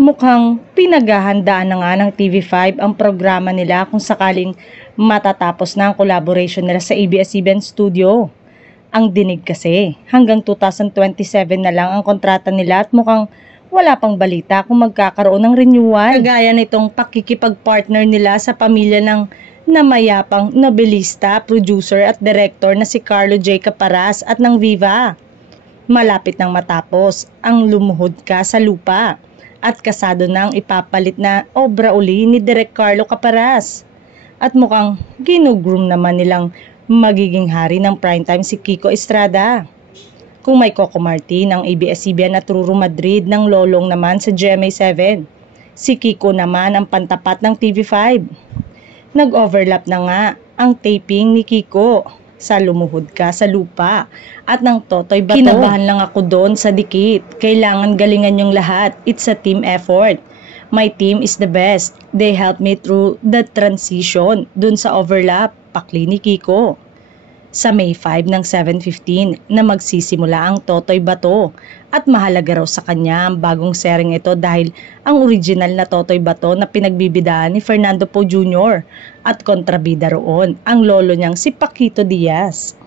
Mukhang pinaghahandaan na nga ng TV5 ang programa nila kung sakaling matatapos na ang collaboration nila sa ABS-CBN Studio. Ang dinig kasi, hanggang 2027 na lang ang kontrata nila at mukhang wala pang balita kung magkakaroon ng renewal. Kagaya nitong pakikipag-partner nila sa pamilya ng namayapang nobelista, producer at director na si Carlo J. Caparas at ng Viva. Malapit nang matapos ang Lumuhod Ka sa Lupa at kasado na ang ipapalit na obra uli ni Direk Carlo Caparas. At mukhang ginugroom naman nilang magiging hari ng primetime si Kiko Estrada. Kung may Coco Martin ang ABS-CBN at Ruru Madrid ng Lolong naman sa GMA7. Si Kiko naman ang pantapat ng TV5. Nag-overlap na nga ang taping ni Kiko sa Lumuhod Ka sa Lupa at ng Totoy Bato. Kinabahan lang ako doon sa dikit. Kailangan galingan yung lahat. It's a team effort. My team is the best. They helped me through the transition dun sa overlap. Pakli ni Kiko. Sa May 5 ng 7:15 na magsisimula ang Totoy Bato at mahalaga raw sa kanya ang bagong sering ito dahil ang original na Totoy Bato na pinagbibidaan ni Fernando Poe Jr. at kontrabida roon ang lolo niyang si Paquito Diaz.